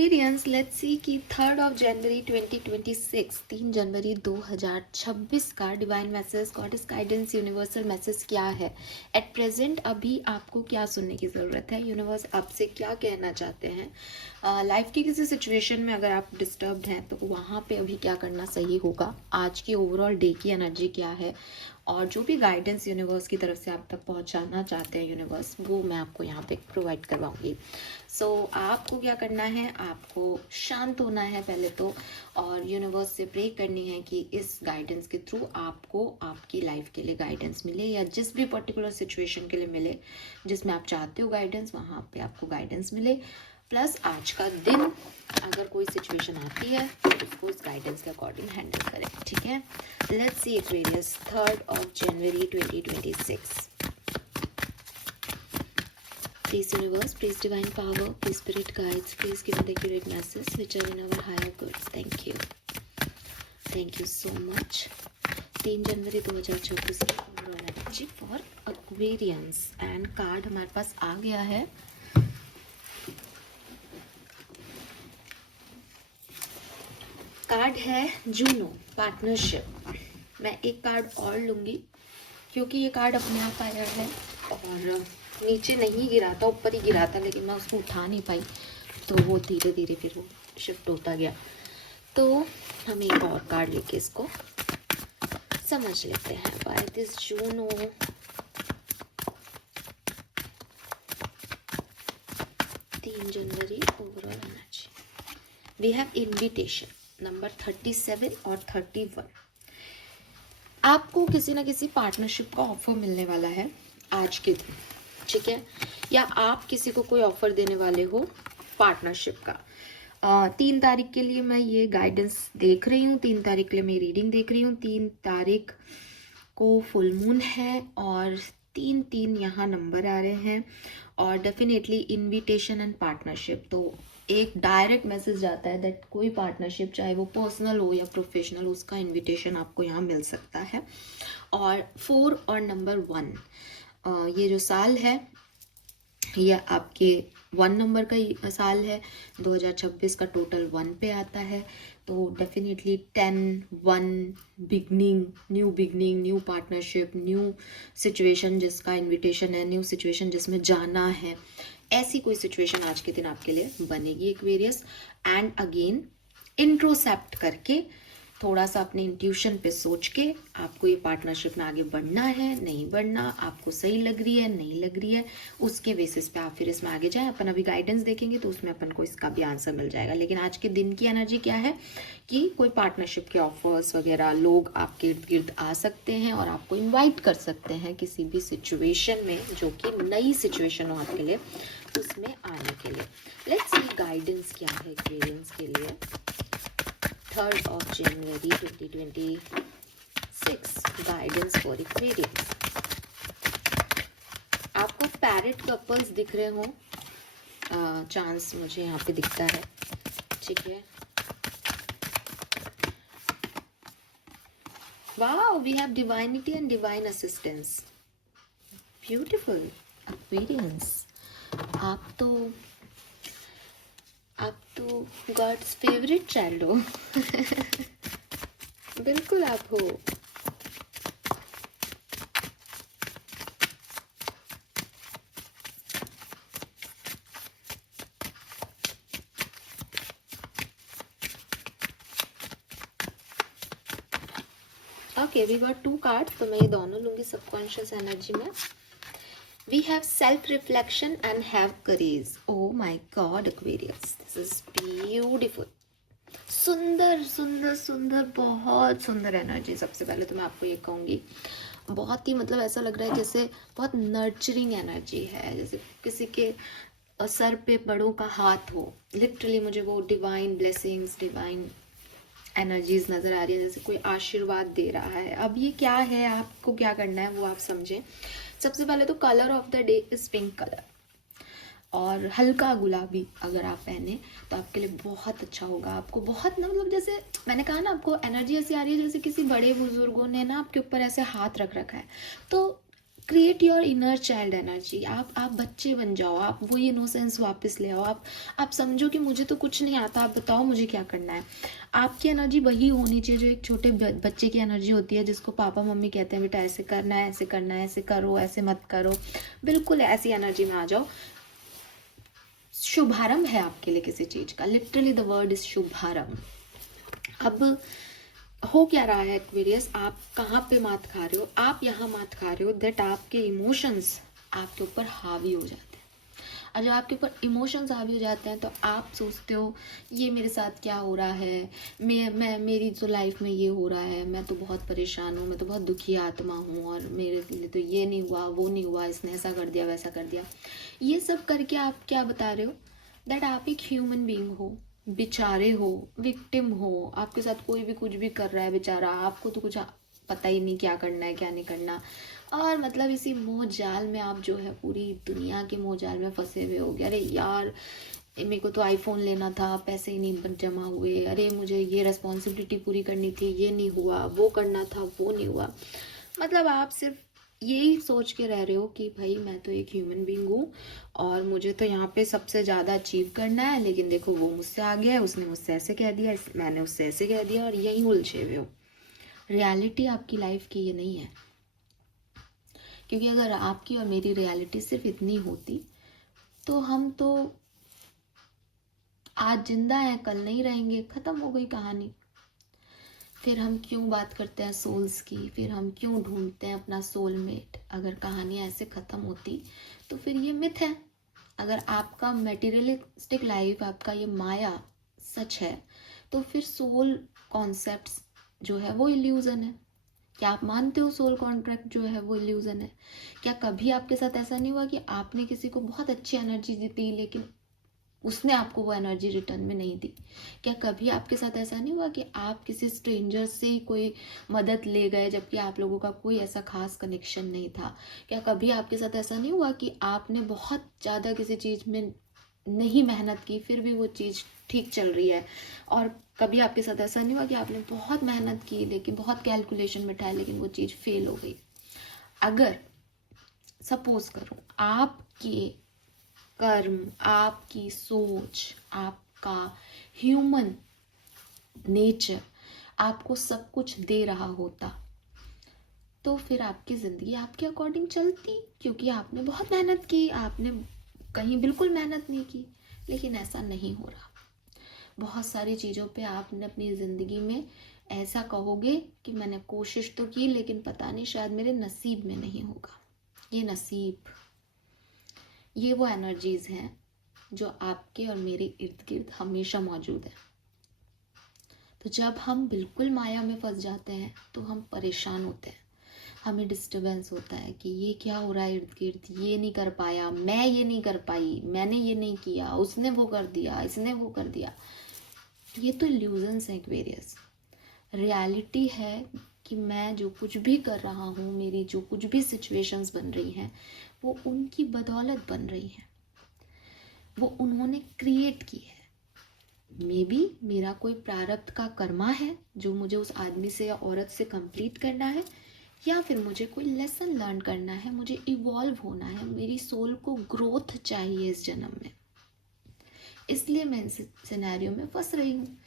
Aquarians, let's see कि 3 जनवरी 2026, 3 जनवरी 2026 का divine message, goddess guidance, universal message क्या है एट प्रेजेंट। अभी आपको क्या सुनने की ज़रूरत है, यूनिवर्स आपसे क्या कहना चाहते हैं। लाइफ की किसी सिचुएशन में अगर आप डिस्टर्ब्ड हैं तो वहाँ पे अभी क्या करना सही होगा, आज की ओवरऑल डे की एनर्जी क्या है, और जो भी गाइडेंस यूनिवर्स की तरफ से आप तक पहुंचाना चाहते हैं यूनिवर्स, वो मैं आपको यहाँ पे प्रोवाइड करवाऊंगी। सो आपको क्या करना है, आपको शांत होना है पहले तो, और यूनिवर्स से प्रे करनी है कि इस गाइडेंस के थ्रू आपको आपकी लाइफ के लिए गाइडेंस मिले, या जिस भी पर्टिकुलर सिचुएशन के लिए मिले जिसमें आप चाहते हो गाइडेंस, वहाँ पे आपको गाइडेंस मिले। प्लस आज का दिन अगर कोई सिचुएशन आती है तो उसको इस गाइडेंस के अकॉर्डिंग हैंडल करें, ठीक है। Let's see Aquarius, 3 January 2026। Please universe, please divine power, please spirit guides, please give me the accurate message which are in our higher goods. Thank you. Thank you so much. 3 जनवरी 2026 की overall energy for Aquarians, and card हमारे पास आ गया है। Card है Juno, partnership. मैं एक card और लूंगी क्योंकि ये कार्ड अपने आप आया है और नीचे नहीं गिरा था, ऊपर ही गिरा था, लेकिन मैं उसको उठा नहीं पाई, तो वो धीरे धीरे फिर वो शिफ्ट होता गया। तो हम एक और कार्ड लेके इसको समझ लेते हैं। बाय दिस जूनो, तीन जनवरी overall energy. We have invitation number 37 और 31। आपको किसी ना किसी पार्टनरशिप का ऑफर मिलने वाला है आज के दिन, ठीक है, या आप किसी को कोई ऑफर देने वाले हो पार्टनरशिप का। 3 तारीख के लिए मैं ये गाइडेंस देख रही हूँ, 3 तारीख के लिए मैं रीडिंग देख रही हूँ। 3 तारीख को फुल मून है और 3 यहाँ नंबर आ रहे हैं, और डेफिनेटली इनविटेशन एंड पार्टनरशिप, तो एक डायरेक्ट मैसेज जाता है दैट कोई पार्टनरशिप, चाहे वो पर्सनल हो या प्रोफेशनल, उसका इनविटेशन आपको यहाँ मिल सकता है। और 4 और नंबर 1, ये जो साल है ये आपके 1 नंबर का साल है। 2026 का टोटल 1 पे आता है, तो definitely 10, 1, beginning, new partnership, new situation जिसका इनविटेशन है, न्यू सिचुएशन जिसमें जाना है, ऐसी कोई सिचुएशन आज के दिन आपके लिए बनेगी एक्वेरियस। एंड अगेन इंट्रोसेप्ट करके, थोड़ा सा अपने इंट्यूशन पे सोच के आपको ये पार्टनरशिप में आगे बढ़ना है नहीं बढ़ना, आपको सही लग रही है नहीं लग रही है, उसके बेसिस पे आप फिर इसमें आगे जाएं। अपन अभी गाइडेंस देखेंगे तो उसमें अपन को इसका भी आंसर मिल जाएगा। लेकिन आज के दिन की एनर्जी क्या है कि कोई पार्टनरशिप के ऑफर्स वगैरह, लोग आपके इर्द गिर्द आ सकते हैं और आपको इन्वाइट कर सकते हैं किसी भी सिचुएशन में जो कि नई सिचुएशन हो आपके लिए, उसमें आने के लिए। लेट्स सी गाइडेंस क्या है एक्वेरियंस के लिए 3 जनवरी 2026, गाइडेंस फॉर एक्वेरियंस। आपको पैरेट कपल्स दिख रहे हो, चांस मुझे यहाँ पे दिखता है, ठीक है। Wow, we have divinity and divine assistance, beautiful Aquarians. आप तो गॉड्स फेवरेट चाइल्ड हो। बिल्कुल आप हो। ओके, वी गॉट 2 कार्ड्स, तो मैं ये दोनों लूंगी सबकॉन्शियस एनर्जी में। We have self-reflection and have courage. Oh my God, Aquarius, this is beautiful. सुंदर सुंदर सुंदर, बहुत सुंदर एनर्जी। सबसे पहले तो मैं आपको ये कहूँगी, बहुत ही मतलब ऐसा लग रहा है जैसे बहुत नर्चरिंग एनर्जी है, जैसे किसी के सर पे बड़ों का हाथ हो। लिटरली मुझे वो डिवाइन ब्लेसिंग्स, डिवाइन एनर्जीज नज़र आ रही है, जैसे कोई आशीर्वाद दे रहा है। अब ये क्या है, आपको क्या करना है वो आप समझें। सबसे पहले तो colour of the day is pink colour, और हल्का गुलाबी अगर आप पहने तो आपके लिए बहुत अच्छा होगा। आपको बहुत ना, मतलब जैसे मैंने कहा ना, आपको एनर्जी ऐसी आ रही है जैसे किसी बड़े बुजुर्गों ने ना आपके ऊपर ऐसे हाथ रख रखा है। तो create your inner child energy. आप बच्चे बन जाओ, आप वही इनोसेंस वापस ले आओ। आप समझो कि मुझे तो कुछ नहीं आता, आप बताओ मुझे क्या करना है। आपकी एनर्जी वही होनी चाहिए जो एक छोटे बच्चे की एनर्जी होती है, जिसको पापा मम्मी कहते हैं बेटा ऐसे करना है, ऐसे करना है, ऐसे करो, ऐसे मत करो। बिल्कुल ऐसी एनर्जी में आ जाओ। शुभारंभ है आपके लिए किसी चीज का, लिटरली द वर्ड इज शुभारंभ। अब हो क्या रहा है एक्वेरियस, आप कहाँ पे मात खा रहे हो? आप यहाँ मात खा रहे हो दैट आपके इमोशंस आपके ऊपर हावी हो जाते हैं। और जब आपके ऊपर इमोशंस हावी हो जाते हैं तो आप सोचते हो ये मेरे साथ क्या हो रहा है, मैं मेरी जो लाइफ में ये हो रहा है, मैं तो बहुत परेशान हूँ, मैं तो बहुत दुखी आत्मा हूँ, और मेरे लिए तो ये नहीं हुआ, वो नहीं हुआ, इसने ऐसा कर दिया, वैसा कर दिया। ये सब करके आप क्या बता रहे हो? दैट आप एक ह्यूमन बीइंग हो, बेचारे हो, विक्टिम हो। आपके साथ कोई भी कुछ भी कर रहा है बेचारा, आपको तो कुछ पता ही नहीं क्या करना है क्या नहीं करना। और मतलब इसी मोह जाल में आप जो है पूरी दुनिया के मोह जाल में फंसे हुए हो गए। अरे यार मेरे को तो आईफोन लेना था, पैसे ही नहीं जमा हुए, अरे मुझे ये रेस्पॉन्सिबिलिटी पूरी करनी थी, ये नहीं हुआ, वो करना था, वो नहीं हुआ। मतलब आप सिर्फ यही सोच के रह रहे हो कि भाई मैं तो एक ह्यूमन बीइंग हूँ और मुझे तो यहाँ पे सबसे ज़्यादा अचीव करना है, लेकिन देखो वो मुझसे आगे है, उसने मुझसे ऐसे कह दिया, मैंने उससे ऐसे कह दिया, और यही उलझे हुए हो। रियलिटी आपकी लाइफ की ये नहीं है। क्योंकि अगर आपकी और मेरी रियलिटी सिर्फ इतनी होती तो हम तो आज जिंदा हैं, कल नहीं रहेंगे, खत्म हो गई कहानी। फिर हम क्यों बात करते हैं सोल्स की, फिर हम क्यों ढूंढते हैं अपना सोलमेट? अगर कहानियाँ ऐसे ख़त्म होती तो फिर ये मिथ है। अगर आपका मेटीरियलिस्टिक लाइफ, आपका ये माया सच है, तो फिर सोल कॉन्सेप्ट्स जो है वो इल्यूज़न है। क्या आप मानते हो सोल कॉन्ट्रैक्ट जो है वो इल्यूज़न है? क्या कभी आपके साथ ऐसा नहीं हुआ कि आपने किसी को बहुत अच्छी एनर्जी दी लेकिन उसने आपको वो एनर्जी रिटर्न में नहीं दी? क्या कभी आपके साथ ऐसा नहीं हुआ कि आप किसी स्ट्रेंजर से ही कोई मदद ले गए जबकि आप लोगों का कोई ऐसा खास कनेक्शन नहीं था? क्या कभी आपके साथ ऐसा नहीं हुआ कि आपने बहुत ज़्यादा किसी चीज़ में नहीं मेहनत की फिर भी वो चीज़ ठीक चल रही है? और कभी आपके साथ ऐसा नहीं हुआ कि आपने बहुत मेहनत की लेकिन बहुत कैलकुलेशन बिठाया लेकिन वो चीज़ फेल हो गई? अगर सपोज करो आपके कर्म, आपकी सोच, आपका ह्यूमन नेचर आपको सब कुछ दे रहा होता, तो फिर आपकी ज़िंदगी आपके अकॉर्डिंग चलती, क्योंकि आपने बहुत मेहनत की, आपने कहीं बिल्कुल मेहनत नहीं की। लेकिन ऐसा नहीं हो रहा। बहुत सारी चीज़ों पे आपने अपनी ज़िंदगी में ऐसा कहोगे कि मैंने कोशिश तो की लेकिन पता नहीं शायद मेरे नसीब में नहीं होगा। ये नसीब, ये वो एनर्जीज हैं जो आपके और मेरे इर्द गिर्द हमेशा मौजूद है। तो जब हम बिल्कुल माया में फंस जाते हैं तो हम परेशान होते हैं, हमें डिस्टरबेंस होता है कि ये क्या हो रहा है इर्द गिर्द, ये नहीं कर पाया, मैं ये नहीं कर पाई, मैंने ये नहीं किया, उसने वो कर दिया, इसने वो कर दिया। ये तो इल्यूजन्स हैं एक्वेरियस। रियलिटी है कि मैं जो कुछ भी कर रहा हूँ, मेरी जो कुछ भी सिचुएशंस बन रही हैं वो उनकी बदौलत बन रही हैं, वो उन्होंने क्रिएट की है। मे बी मेरा कोई प्रारब्ध का कर्मा है जो मुझे उस आदमी से या औरत से कंप्लीट करना है, या फिर मुझे कोई लेसन लर्न करना है, मुझे इवॉल्व होना है, मेरी सोल को ग्रोथ चाहिए इस जन्म में, इसलिए मैं इन सिनेरियो में फंस रही हूँ।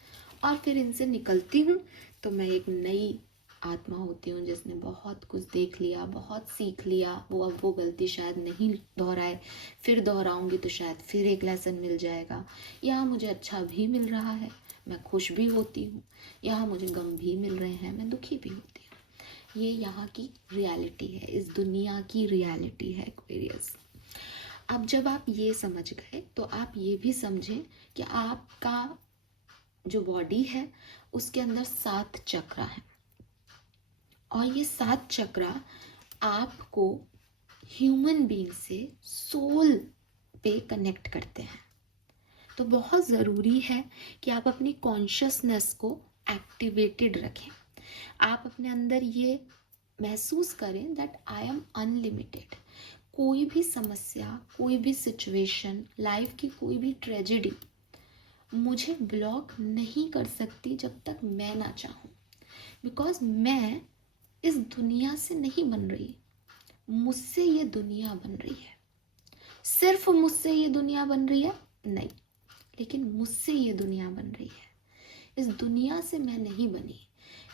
और फिर इनसे निकलती हूँ तो मैं एक नई आत्मा होती हूँ जिसने बहुत कुछ देख लिया, बहुत सीख लिया। वो अब वो गलती शायद नहीं दोहराए, फिर दोहराऊंगी तो शायद फिर एक लेसन मिल जाएगा। यहाँ मुझे अच्छा भी मिल रहा है, मैं खुश भी होती हूँ, यहाँ मुझे गम भी मिल रहे हैं, मैं दुखी भी होती हूँ। ये यहाँ की रियलिटी है, इस दुनिया की रियलिटी है एक्वेरियस। अब जब आप ये समझ गए तो आप ये भी समझें कि आपका जो बॉडी है उसके अंदर 7 चक्र हैं, और ये 7 चक्र आपको ह्यूमन बीइंग से सोल पे कनेक्ट करते हैं। तो बहुत ज़रूरी है कि आप अपनी कॉन्शियसनेस को एक्टिवेटेड रखें। आप अपने अंदर ये महसूस करें दैट आई एम अनलिमिटेड। कोई भी समस्या, कोई भी सिचुएशन, लाइफ की कोई भी ट्रेजेडी मुझे ब्लॉक नहीं कर सकती जब तक मैं ना चाहूँ। बिकॉज मैं इस दुनिया से नहीं बन रही, मुझसे ये दुनिया बन रही है। सिर्फ मुझसे ये दुनिया बन रही है नहीं, लेकिन मुझसे ये दुनिया बन रही है। इस दुनिया से मैं नहीं बनी।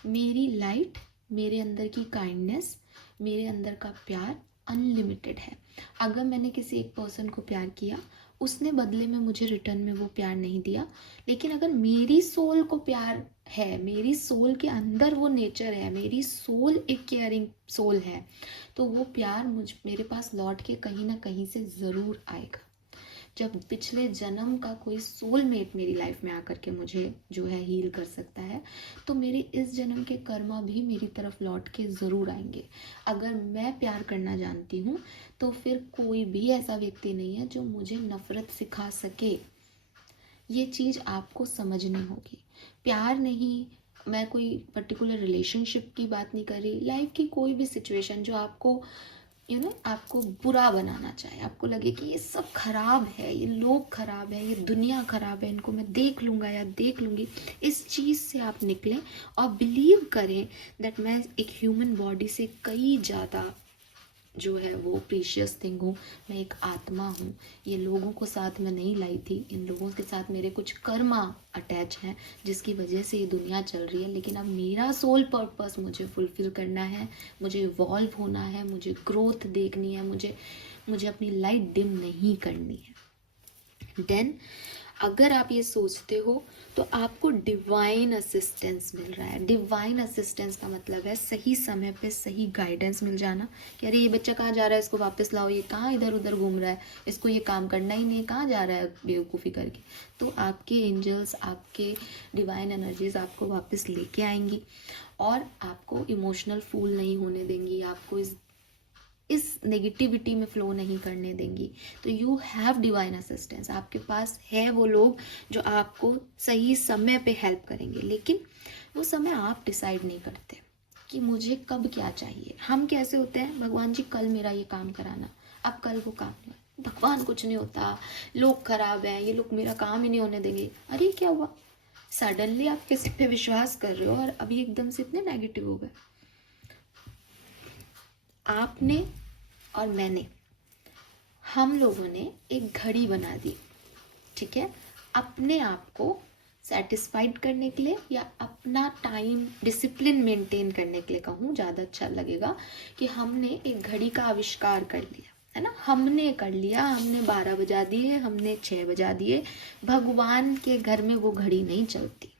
मेरी लाइट, मेरे अंदर की काइंडनेस, मेरे अंदर का प्यार अनलिमिटेड है। अगर मैंने किसी एक पर्सन को प्यार किया, उसने बदले में मुझे रिटर्न में वो प्यार नहीं दिया, लेकिन अगर मेरी सोल को प्यार है, मेरी सोल के अंदर वो नेचर है, मेरी सोल एक केयरिंग सोल है, तो वो प्यार मेरे पास लौट के कहीं ना कहीं से ज़रूर आएगा। जब पिछले जन्म का कोई सोलमेट मेरी लाइफ में आकर के मुझे जो है हील कर सकता है, तो मेरे इस जन्म के कर्मा भी मेरी तरफ लौट के ज़रूर आएंगे। अगर मैं प्यार करना जानती हूँ तो फिर कोई भी ऐसा व्यक्ति नहीं है जो मुझे नफ़रत सिखा सके। ये चीज़ आपको समझनी होगी। प्यार नहीं, मैं कोई पर्टिकुलर रिलेशनशिप की बात नहीं कर रही, लाइफ की कोई भी सिचुएशन जो आपको आपको बुरा बनाना चाहे, आपको लगे कि ये सब खराब है, ये लोग खराब है, ये दुनिया खराब है, इनको मैं देख लूँगा या देख लूँगी, इस चीज़ से आप निकलें और बिलीव करें दैट मैं एक ह्यूमन बॉडी से कई ज़्यादा जो है वो प्रीशियस थिंग हूँ। मैं एक आत्मा हूँ। ये लोगों को साथ में नहीं लाई थी, इन लोगों के साथ मेरे कुछ कर्मा अटैच हैं जिसकी वजह से ये दुनिया चल रही है, लेकिन अब मेरा सोल पर्पस मुझे फुलफिल करना है, मुझे इवॉल्व होना है, मुझे ग्रोथ देखनी है, मुझे अपनी लाइट डिम नहीं करनी है। देन अगर आप ये सोचते हो तो आपको डिवाइन असिस्टेंस मिल रहा है। डिवाइन असिस्टेंस का मतलब है सही समय पे सही गाइडेंस मिल जाना कि अरे ये बच्चा कहाँ जा रहा है, इसको वापस लाओ, ये कहाँ इधर उधर घूम रहा है, इसको ये काम करना ही नहीं, कहाँ जा रहा है बेवकूफ़ी करके। तो आपके एंजल्स, आपके डिवाइन एनर्जीज आपको वापस लेके आएंगी और आपको इमोशनल फूल नहीं होने देंगी, आपको इस नेगेटिविटी में फ्लो नहीं करने देंगी। तो यू हैव डिवाइन असिस्टेंस, आपके पास है वो लोग जो आपको सही समय पे हेल्प करेंगे, लेकिन वो समय आप डिसाइड नहीं करते कि मुझे कब क्या चाहिए। हम कैसे होते हैं, भगवान जी कल मेरा ये काम कराना, अब कल वो काम नहीं होता, भगवान कुछ नहीं होता, लोग खराब हैं, ये लोग मेरा काम ही नहीं होने देंगे। अरे क्या हुआ, सडनली आप किसी पे विश्वास कर रहे हो और अभी एकदम से इतने नेगेटिव हो गए। आपने और मैंने, हम लोगों ने एक घड़ी बना दी, ठीक है, अपने आप को सेटिस्फाइड करने के लिए या अपना टाइम डिसिप्लिन मेंटेन करने के लिए कहूँ ज़्यादा अच्छा लगेगा कि हमने एक घड़ी का आविष्कार कर लिया है ना। हमने कर लिया, हमने 12 बजा दिए, हमने 6 बजा दिए। भगवान के घर में वो घड़ी नहीं चलती।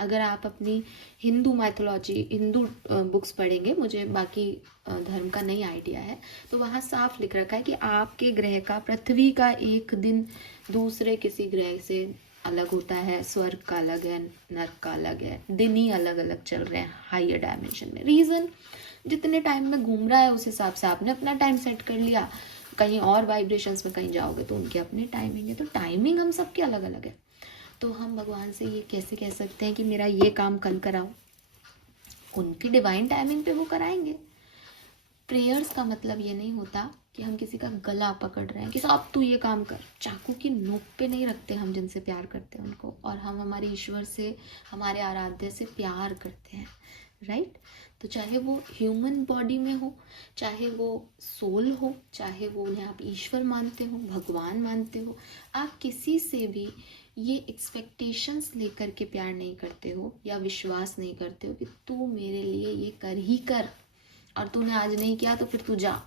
अगर आप अपनी हिंदू माइथोलॉजी, हिंदू बुक्स पढ़ेंगे, मुझे बाकी धर्म का नहीं आइडिया है, तो वहाँ साफ लिख रखा है कि आपके ग्रह का, पृथ्वी का एक दिन दूसरे किसी ग्रह से अलग होता है, स्वर्ग का अलग है, नर्क का अलग है, दिन ही अलग अलग चल रहे हैं हायर डायमेंशन में। रीज़न, जितने टाइम में घूम रहा है उस हिसाब से आपने अपना टाइम सेट कर लिया। कहीं और वाइब्रेशंस में कहीं जाओगे तो उनके अपने टाइमिंग है, तो टाइमिंग हम सबके अलग अलग है। तो हम भगवान से ये कैसे कह सकते हैं कि मेरा ये काम कल कराओ, उनकी डिवाइन टाइमिंग पे वो कराएंगे। प्रेयर्स का मतलब ये नहीं होता कि हम किसी का गला पकड़ रहे हैं कि साहब तू ये काम कर। चाकू की नोक पे नहीं रखते हम जिनसे प्यार करते हैं उनको, और हम हमारे ईश्वर से, हमारे आराध्य से प्यार करते हैं, राइट। तो चाहे वो ह्यूमन बॉडी में हो, चाहे वो सोल हो, चाहे वो उन्हें आप ईश्वर मानते हो, भगवान मानते हो, आप किसी से भी ये एक्सपेक्टेशंस लेकर के प्यार नहीं करते हो या विश्वास नहीं करते हो कि तू मेरे लिए ये कर ही कर, और तूने आज नहीं किया तो फिर तू जा,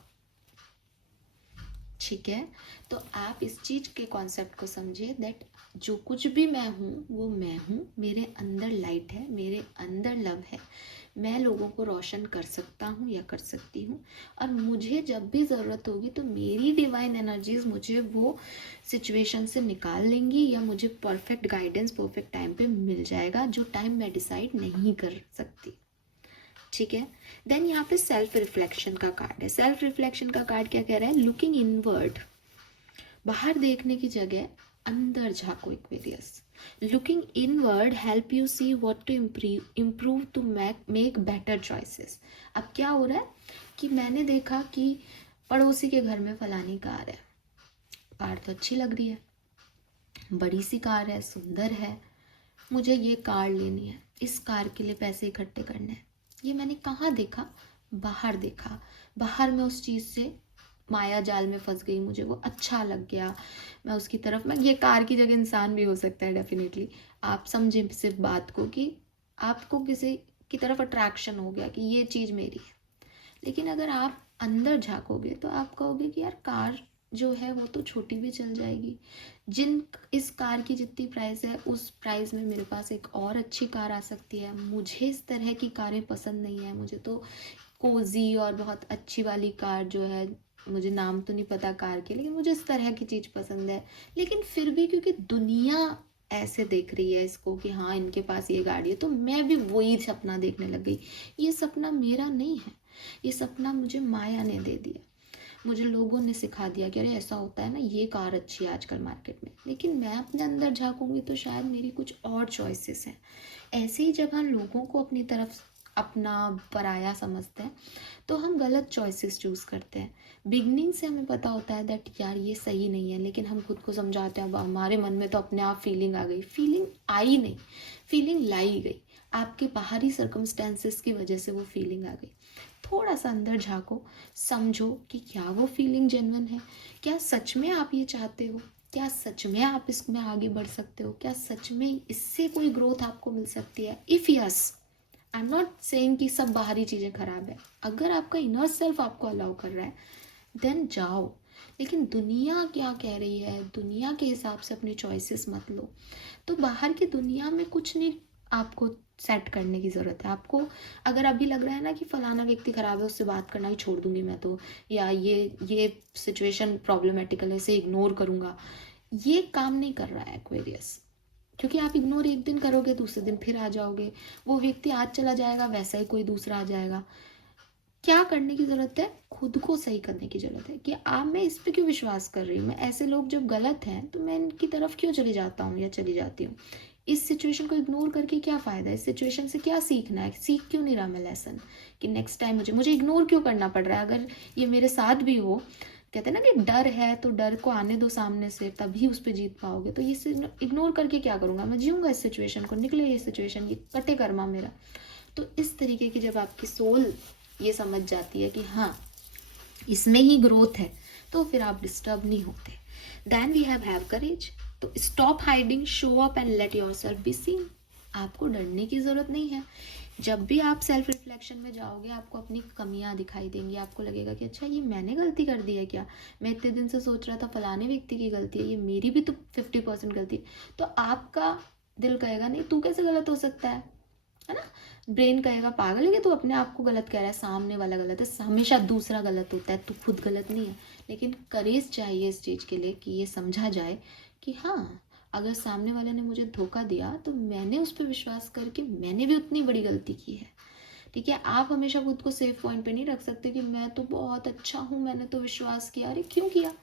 ठीक है। तो आप इस चीज के कॉन्सेप्ट को समझिए दैट जो कुछ भी मैं हूँ वो मैं हूँ, मेरे अंदर लाइट है, मेरे अंदर लव है, मैं लोगों को रोशन कर सकता हूँ या कर सकती हूँ, और मुझे जब भी ज़रूरत होगी तो मेरी डिवाइन एनर्जीज मुझे वो सिचुएशन से निकाल लेंगी या मुझे परफेक्ट गाइडेंस परफेक्ट टाइम पे मिल जाएगा, जो टाइम मैं डिसाइड नहीं कर सकती, ठीक है। देन यहाँ पे सेल्फ रिफ्लेक्शन का कार्ड है। सेल्फ रिफ्लेक्शन का कार्ड क्या कह रहा है, लुकिंग इनवर्ड, बाहर देखने की जगह अंदर झांको Aquarius. Looking inward help you see what to improve to make better choices. अब क्या हो रहा है कि मैंने देखा कि पड़ोसी के घर में फलानी कार है, कार तो अच्छी लग रही है, बड़ी सी कार है, सुंदर है, मुझे ये कार लेनी है, इस कार के लिए पैसे इकट्ठे करने हैं। ये मैंने कहाँ देखा, बाहर देखा, बाहर मैं उस चीज़ से माया जाल में फंस गई, मुझे वो अच्छा लग गया, मैं उसकी तरफ, मैं ये कार की जगह इंसान भी हो सकता है डेफिनेटली। आप समझे सिर्फ बात को कि आपको किसी की तरफ अट्रैक्शन हो गया कि ये चीज़ मेरी है, लेकिन अगर आप अंदर झांकोगे तो आप कहोगे कि यार कार जो है वो तो छोटी भी चल जाएगी, जिन इस कार की जितनी प्राइस है उस प्राइस में मेरे पास एक और अच्छी कार आ सकती है। मुझे इस तरह की कारें पसंद नहीं है, मुझे तो कोजी और बहुत अच्छी वाली कार जो है, मुझे नाम तो नहीं पता कार के, लेकिन मुझे इस तरह की चीज़ पसंद है। लेकिन फिर भी क्योंकि दुनिया ऐसे देख रही है इसको कि हाँ इनके पास ये गाड़ी है, तो मैं भी वही सपना देखने लग गई। ये सपना मेरा नहीं है, ये सपना मुझे माया ने दे दिया, मुझे लोगों ने सिखा दिया कि अरे ऐसा होता है ना, ये कार अच्छी है आजकल मार्केट में। लेकिन मैं अपने अंदर झांकूंगी तो शायद मेरी कुछ और चॉइसेस हैं। ऐसे ही जब हम लोगों को अपनी तरफ अपना पराया समझते हैं तो हम गलत चॉइसेस चूज़ करते हैं। बिगनिंग से हमें पता होता है दैट यार ये सही नहीं है, लेकिन हम खुद को समझाते हैं, अब हमारे मन में तो अपने आप फीलिंग आ गई। फीलिंग आई नहीं, फीलिंग लाई गई, आपके बाहरी सर्कमस्टेंसेस की वजह से वो फीलिंग आ गई। थोड़ा सा अंदर झांको, समझो कि क्या वो फीलिंग जेन्युइन है, क्या सच में आप ये चाहते हो, क्या सच में आप इसमें आगे बढ़ सकते हो, क्या सच में इससे कोई ग्रोथ आपको मिल सकती है। If yes, I am not saying कि सब बाहरी चीज़ें खराब है, अगर आपका इनर सेल्फ आपको अलाउ कर रहा है देन जाओ। लेकिन दुनिया क्या कह रही है, दुनिया के हिसाब से अपनी चॉइसेस मत लो। तो बाहर की दुनिया में कुछ नहीं आपको सेट करने की ज़रूरत है। आपको अगर अभी लग रहा है ना कि फलाना व्यक्ति ख़राब है, उससे बात करना ही छोड़ दूंगी मैं तो, या ये सिचुएशन प्रॉब्लमेटिकल है, इसे इग्नोर करूँगा, ये काम नहीं कर रहा है एक्वेरियस। क्योंकि आप इग्नोर एक दिन करोगे, दूसरे दिन फिर आ जाओगे, वो व्यक्ति आज चला जाएगा, वैसा ही कोई दूसरा आ जाएगा। क्या करने की ज़रूरत है, खुद को सही करने की ज़रूरत है कि आप, मैं इस पे क्यों विश्वास कर रही हूँ, मैं ऐसे लोग जब गलत हैं तो मैं इनकी तरफ क्यों चली जाता हूँ या चली जाती हूँ। इस सिचुएशन को इग्नोर करके क्या फ़ायदा है, इस सिचुएशन से क्या सीखना है, सीख क्यों नहीं रहा मैं लेसन कि नेक्स्ट टाइम मुझे इग्नोर क्यों करना पड़ रहा है। अगर ये मेरे साथ भी हो, कहते हैं ना कि डर है तो डर को आने दो सामने से, तभी उस पर जीत पाओगे। तो ये इग्नोर करके क्या करूँगा, मैं जीऊँगा इस सिचुएशन को, निकले ये सिचुएशन, ये कटे कर्मा मेरा। तो इस तरीके की जब आपकी सोल ये समझ जाती है कि हाँ इसमें ही ग्रोथ है, तो फिर आप डिस्टर्ब नहीं होते। Then we have courage. तो stop hiding, show up and let yourself be seen. आपको डरने की ज़रूरत नहीं है। जब भी आप सेल्फ रिफ्लेक्शन में जाओगे आपको अपनी कमियां दिखाई देंगी, आपको लगेगा कि अच्छा ये मैंने गलती कर दी है क्या, मैं इतने दिन से सोच रहा था फलाने व्यक्ति की गलती है, ये मेरी भी तो 50% गलती है। तो आपका दिल कहेगा नहीं तू कैसे गलत हो सकता है ना। ब्रेन कहेगा पागल है कि तू अपने आप को गलत कह रहा है, सामने वाला गलत है, हमेशा दूसरा गलत होता है, तू खुद गलत नहीं है। लेकिन करेज चाहिए इस चीज़ के लिए कि ये समझा जाए कि हाँ अगर सामने वाले ने मुझे धोखा दिया तो मैंने उस पर विश्वास करके मैंने भी उतनी बड़ी गलती की है। ठीक है, आप हमेशा खुद को सेफ पॉइंट पे नहीं रख सकते कि मैं तो बहुत अच्छा हूँ, मैंने तो विश्वास किया। अरे क्यों किया,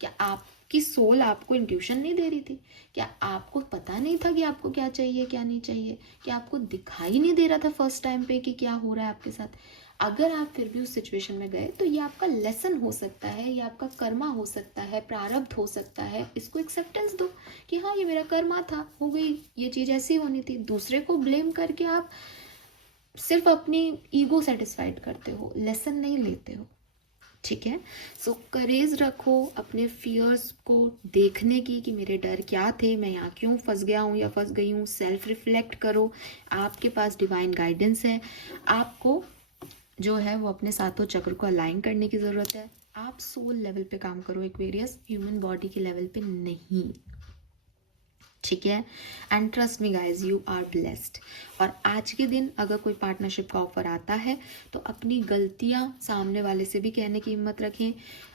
क्या आपकी सोल आपको इंट्यूशन नहीं दे रही थी, क्या आपको पता नहीं था कि आपको क्या चाहिए क्या नहीं चाहिए, क्या आपको दिखाई नहीं दे रहा था फर्स्ट टाइम पे कि क्या हो रहा है आपके साथ। अगर आप फिर भी उस सिचुएशन में गए तो ये आपका लेसन हो सकता है, ये आपका कर्मा हो सकता है, प्रारब्ध हो सकता है। इसको एक्सेप्टेंस दो कि हाँ ये मेरा कर्मा था, हो गई, ये चीज़ ऐसी होनी थी। दूसरे को ब्लेम करके आप सिर्फ अपनी ईगो सेटिस्फाइड करते हो, लेसन नहीं लेते हो। ठीक है, सो करेज रखो अपने फियर्स को देखने की कि मेरे डर क्या थे, मैं यहाँ क्यों फंस गया हूँ या फंस गई हूँ। सेल्फ रिफ्लेक्ट करो, आपके पास डिवाइन गाइडेंस है। आपको जो है वो अपने सातों चक्र को अलाइन करने की ज़रूरत है। आप सोल लेवल पे काम करो एक्वेरियस, ह्यूमन बॉडी के लेवल पे नहीं। ठीक है, and trust me guys you are blessed. और आज के दिन अगर कोई पार्टनरशिप का ऑफर आता है तो अपनी गलतियां सामने वाले से भी कहने की हिम्मत रखें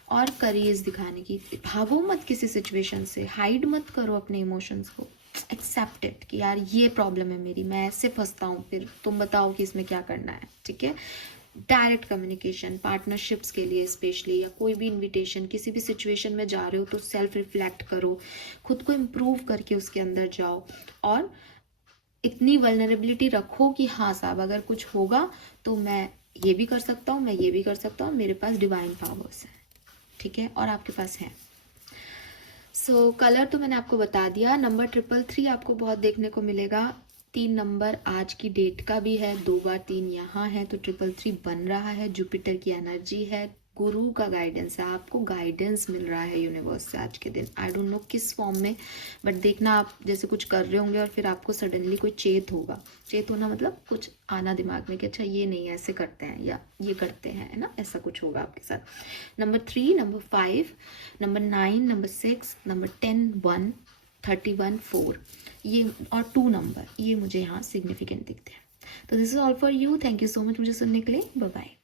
और करेज दिखाने की। भागो मत किसी सिचुएशन से, हाइड मत करो अपने इमोशंस को, एक्सेप्ट इट कि यार ये प्रॉब्लम है मेरी, मैं ऐसे फंसता हूँ, फिर तुम बताओ कि इसमें क्या करना है। ठीक है, डायरेक्ट कम्युनिकेशन पार्टनरशिप्स के लिए स्पेशली, या कोई भी इनविटेशन, किसी भी सिचुएशन में जा रहे हो तो सेल्फ रिफ्लेक्ट करो, खुद को इम्प्रूव करके उसके अंदर जाओ और इतनी वल्नरेबिलिटी रखो कि हाँ साहब अगर कुछ होगा तो मैं ये भी कर सकता हूँ, मैं ये भी कर सकता हूँ, मेरे पास डिवाइन पावर्स हैं। ठीक है, और आपके पास हैं। सो कलर तो मैंने आपको बता दिया। नंबर 333 आपको बहुत देखने को मिलेगा। 3 नंबर आज की डेट का भी है, 2 बार 3 यहाँ है तो 333 बन रहा है। जुपिटर की एनर्जी है, गुरु का गाइडेंस है, आपको गाइडेंस मिल रहा है यूनिवर्स से आज के दिन। आई डोंट नो किस फॉर्म में, बट देखना आप जैसे कुछ कर रहे होंगे और फिर आपको सडनली कोई चेत होगा। चेत होना मतलब कुछ आना दिमाग में कि अच्छा ये नहीं ऐसे करते हैं या ये करते हैं, है ना, ऐसा कुछ होगा आपके साथ। Number 3, number 5, number 9, number 6, number 10, 1, 31, 4 ये और 2 नंबर ये मुझे यहाँ सिग्निफिकेंट दिखते हैं। तो this is all for you. Thank you so much मुझे सुनने के लिए। Bye bye.